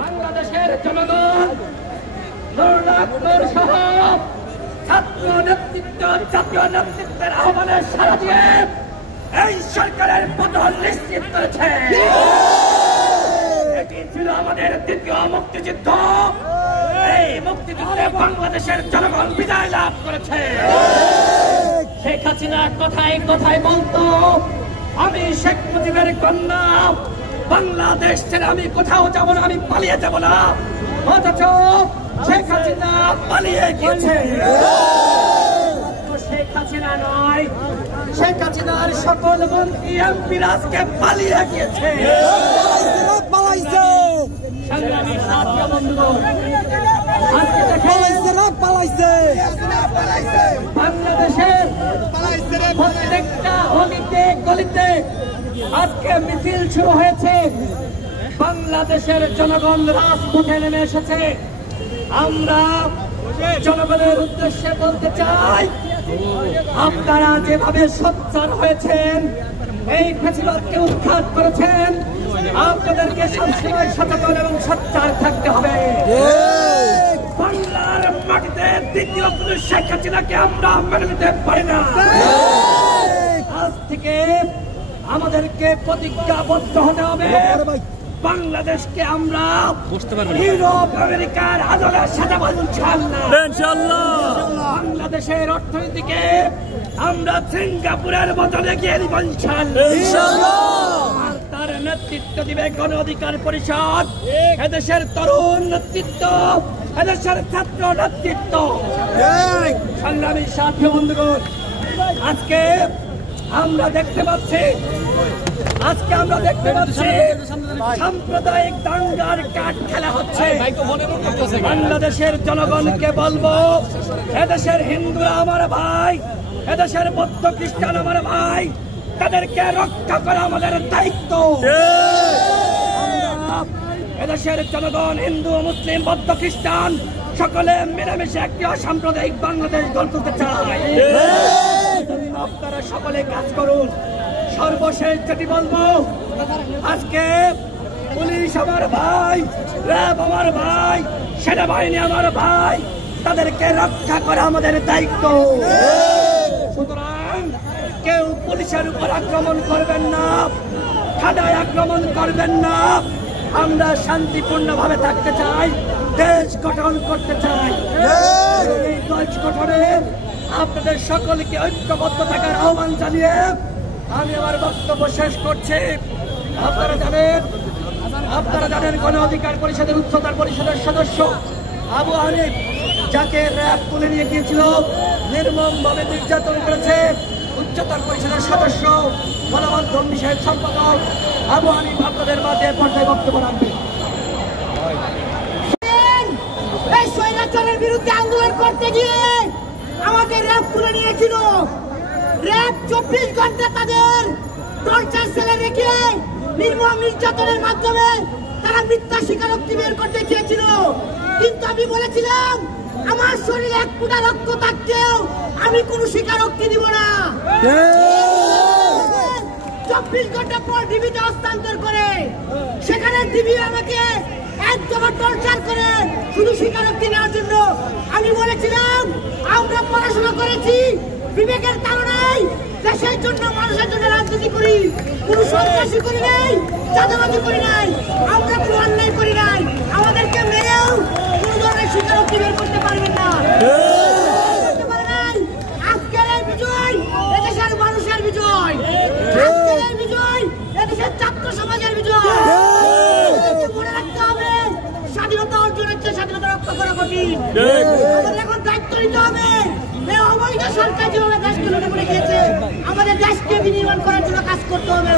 বাংলাদেশের জনগণ সহ ছাত্র নেতৃত্ব জাতীয় নেতৃত্বের আহ্বানে সাড়া দিয়ে এই সরকারের পতন নিশ্চিত করেছে। এটি ছিল আমাদের দ্বিতীয় মুক্তিযুদ্ধ। এই মুক্তিযুদ্ধে বাংলাদেশের জনগণ বিজয় লাভ করেছে। শেখ হাসিনা কথায় কথায় বলতো, আমি শেখ মুজিবের কন্যা, বাংলাদেশ ছেড়ে আমি কোথাও যাব না, আমি পালিয়ে যাব না। অথচ শেখ হাসিনা পালিয়ে গিয়েছে। শেখ হাসিনা নয়, শেখ হাসিনার সকল মন্ত্রী এমপি আজকে পালিয়ে গিয়েছে। সংগ্রামী সাথী বন্ধুগণ, আজকে দেখেন বাংলাদেশের প্রত্যেকটা অলিতে গলিতে আজকে মিছিল শুরু হয়েছে। বাংলাদেশের জনগণ রাজপথে নেমে এসেছে। আমরা জনগণের উদ্দেশ্যে বলতে চাই, আপনারা যেভাবে সোচ্চার হয়েছেন, এই ফ্যাসিবাদকে উৎখাত করেছেন, আপনাদেরকে সবসময় সচেতন এবং সোচ্চার থাকতে হবে। বাংলার মাটিতে দ্বিতীয় কোন শেখ হাসিনাকে আমরা মেনে নিতে পারি না। আজ থেকে আমাদেরকে প্রতিজ্ঞাবদ্ধ হতে হবে, বাংলাদেশকে আমরা ইউরোপ আমেরিকার আদলে সাজাবো ইনশাআল্লাহ। বাংলাদেশের অর্থনীতিকে আমরা সিঙ্গাপুরের মতো এগিয়ে দিব ইনশাআল্লাহ। আর তার নেতৃত্ব দিবে গণ অধিকার পরিষদ, এদেশের তরুণ নেতৃত্ব, এদেশের ছাত্র নেতৃত্ব। সংগ্রামী সাথী বন্ধুগণ, আজকে আমরা দেখতে পাচ্ছি সাম্প্রদায়িক দাঙ্গার কাঠ খেলা হচ্ছে। বাংলাদেশের জনগণকে বলবো, এদেশের হিন্দুরা আমার ভাই, এদেশের বৌদ্ধ খ্রিস্টান আমার ভাই, তাদেরকে রক্ষা করা আমাদের দায়িত্ব। এদেশের জনগণ হিন্দু, মুসলিম, বৌদ্ধ, খ্রিস্টান সকলে মিলেমিশে একটি অসাম্প্রদায়িক বাংলাদেশ গড়ে তুলতে চায়। আপনারা সকলে কাজ করুন। সর্বশেষ যেটি বলবো, আজকে পুলিশ আমার ভাই, র্যাব আমার ভাই, সেনাবাহিনী আমার ভাই, তাদেরকে রক্ষা করা আমাদের দায়িত্ব। সুতরাং কেউ পুলিশের উপর আক্রমণ করবেন না, থানায় আক্রমণ করবেন না। আমরা শান্তিপূর্ণভাবে থাকতে চাই, দেশ গঠন করতে চাই। এই দেশ গঠনে আপনাদের সকলকে ঐক্যবদ্ধ থাকার আহ্বান জানিয়ে আমি আমার বক্তব্য শেষ করছি। আপনারা জানেন গণ অধিকার পরিষদের উচ্চতর পরিষদের সদস্য আবু হানিফ, যাকে র্যাব তুলে নিয়ে গিয়েছিল, নির্মমভাবে নির্যাতন করেছে উচ্চতর পরিষদের সদস্য, গণমাধ্যম বিষয়ক সম্পাদক আবু হানিফ আপনাদের মাঝে পর্যায়ে বক্তব্য রাখবেন। এই স্বৈরাচারের বিরুদ্ধে আন্দোলন করতে গিয়ে আমাদের র্যাব তুলে নিয়েছিল। র্যাব 24 ঘন্টা তাদের টর্চার সেলে রেখে নির্মম নির্যাতনের মাধ্যমে তারা মিথ্যা স্বীকারোক্তি বের করতে চেয়েছিল। কিন্তু আমি বলেছিলাম, আমার শরীরে এক ফোঁটা রক্ত থাকতেও আমি কোনো স্বীকারোক্তি দিব না। 24 ঘন্টা পর ডিবিতে হস্তান্তর করে, সেখানে ডিবি আমাকে একদম টর্চার করে শুধু স্বীকারোক্তি নেওয়ার জন্য। আমি বলেছিলাম, আমরা পড়াশোনা করেছি, বিবেকের তাড়নায় দেশের জন্য, মানুষের জন্য রাজনীতি করি, কোন সন্ত্রাসী করি নাই, চাঁদাবাজি করি নাই, আমরা কোনো অন্যায় করি নাই। আমাদেরকে মেরেও কোনো ধরনের স্বীকারোক্তি বের করতে পারবেন না। আজকের এই বিজয় এদেশের মানুষের বিজয়, আজকের এই বিজয় এদেশের ছাত্র সমাজের বিজয়। মনে রাখতে হবে, স্বাধীনতা অর্জনের চেয়ে স্বাধীনতা রক্ষা করা কঠিন। আমাদের এখন দায়িত্ব নিতে হবে। অবৈধ সরকার যেভাবে দেশকে লুটে পড়ে গিয়েছে, আমাদের দেশকে বিনির্মাণ করার জন্য কাজ করতে হবে।